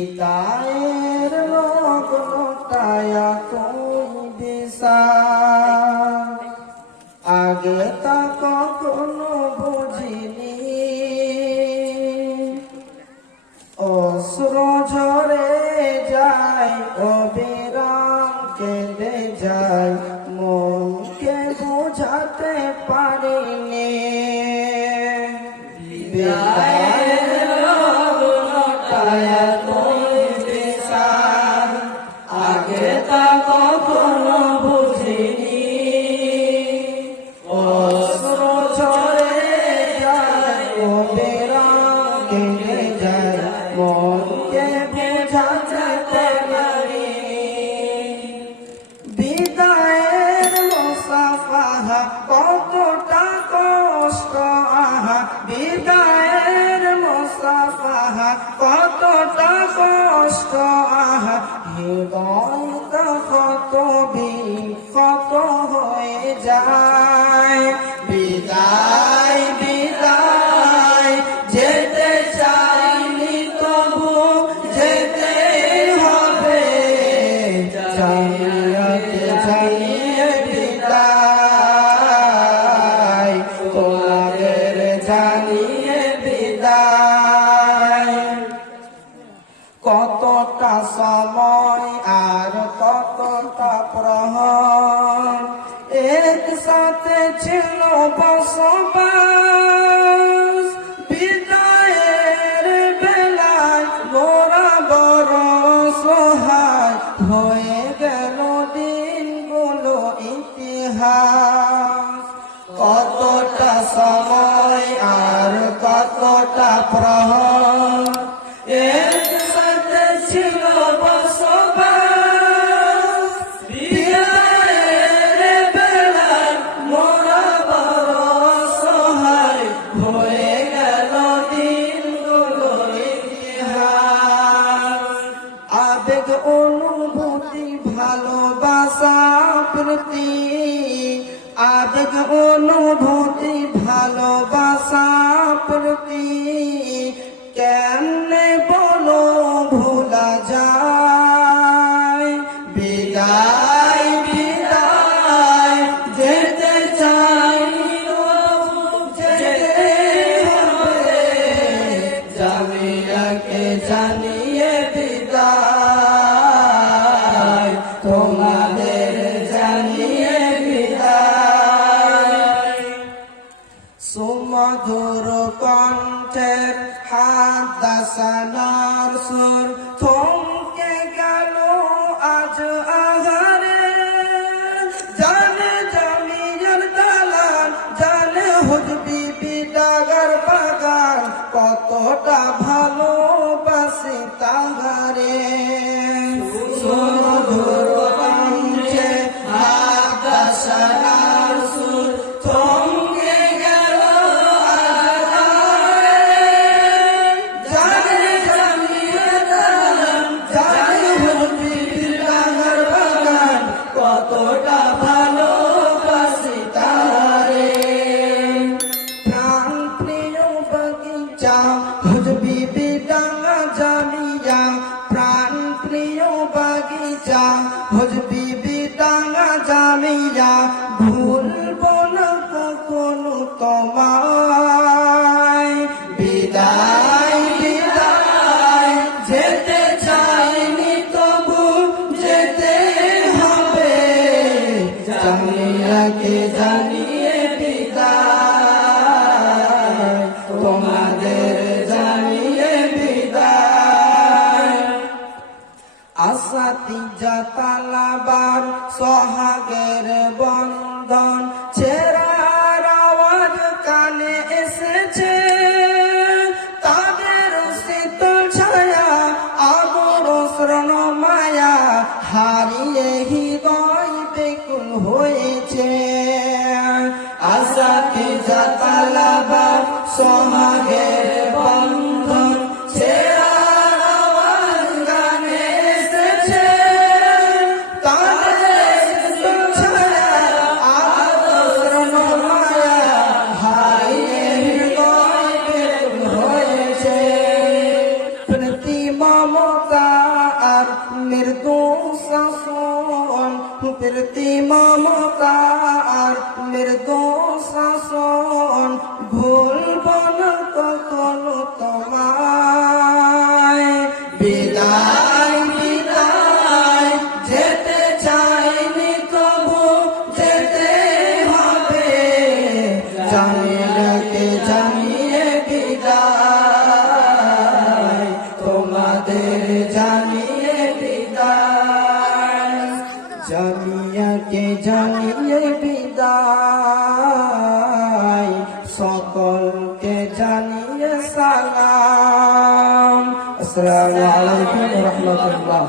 বিদায়ের লগ্নটায়া তুই বিশাল আগে তা কখনো বুঝিনি অশ্রু ঝরে যায় অবিরাম কেঁদে যায় মনকে বোঝাতে পারিনি বিদায়ের লগ্নটায়া তুই বিশাল আগে তা কখনো বুঝিনি অশ্রু ঝরে যায় অবিরাম কেঁদে যায় মনকে বোঝাতে পারিনি বিদায়ের মুসাফাহা কতটা কষ্ট আহা বিদায়ের মুসাফাহা কতটা কষ্ট আহা হৃদয়টা কত বিক্ষত হয়ে যায় বিদায় বিদায় যেতে চাইনি তবু যেতে হবে জানিয়ে বিদায় তোমাদের জানিয়ে বিদায় কতটা সময় আর কতটা প্রহর একসাথে ছিল বসবাস বিদায়ের বেলায় মোরা বড় সহায় হয়ে গেল দিনগুলো ইতিহাস কতটা সময় আর কতটা প্রহর একসাথে ছিল বসবাস বিদায়ের বেলায় মোরা বড় সহায় হয়ে গেল দিনগুলো ইতিহাস আবেগ অনুভূতি ভালোবাসা প্রীতি আবেগ অনুভূতি ভালোবাসা প্রীতি কেমনে বলো ভোলা যায় বিদায় বিদায় যেতে চাই যেতে হবে জামিয়াকে জানিয়ে বিদায় তোমাদের জানিয়ে বিদায় সুমধুর কণ্ঠের হাদাসানার সুর থমকে গেল আজ আহারে জানে জামিয়ার দালান জানে হুজবি বিদাগার বাগান কতটা ভালোবাসি তাহারে সুমধুর কণ্ঠে হাদাসানার সুর থমকে গেল কতটা ভালোবাসি তারে প্রাণ প্রিয় বাগিচা হুজবি বিদাঙ্গা জামিয়া প্রাণ প্রিয় বাগিচা হুজবি বিদাঙ্গা জামিয়া ভুলব না কখনো তোমায় বিদায় বিদায় যেতে চাইনি তবু যেতে হবে জামিয়াকে জানিয়ে বিদায় তোমাদের জানিয়ে বিদায় আসাতিজা তালাবার সোহাগের বন্ধন ছেড়ার আওয়াজ কানে এসেছে তাদের শীতল ছায়া আদর শ্রণ মায়া হারিয়ে হৃদয় বেকুল হয়েছে আসাতিজা তালাবার সোহাগের বন্ধন ছেড়ার আওয়াজ কানে এসেছে শাসন প্রীতি মমতার মৃদু শাসন ভুলব না কখনো তোমায় বিদায় বিদায় যেতে চাইনি তবু যেতে হবে জানিয়ে জানিয়ে বিদায় তোমাদের জানিয়ে বিদায় জানিয়ে বিদায় সকলকে জানিয়ে সালাম। আসসালামু আলাইকুম ওয়া রাহমাতুল্লাহ।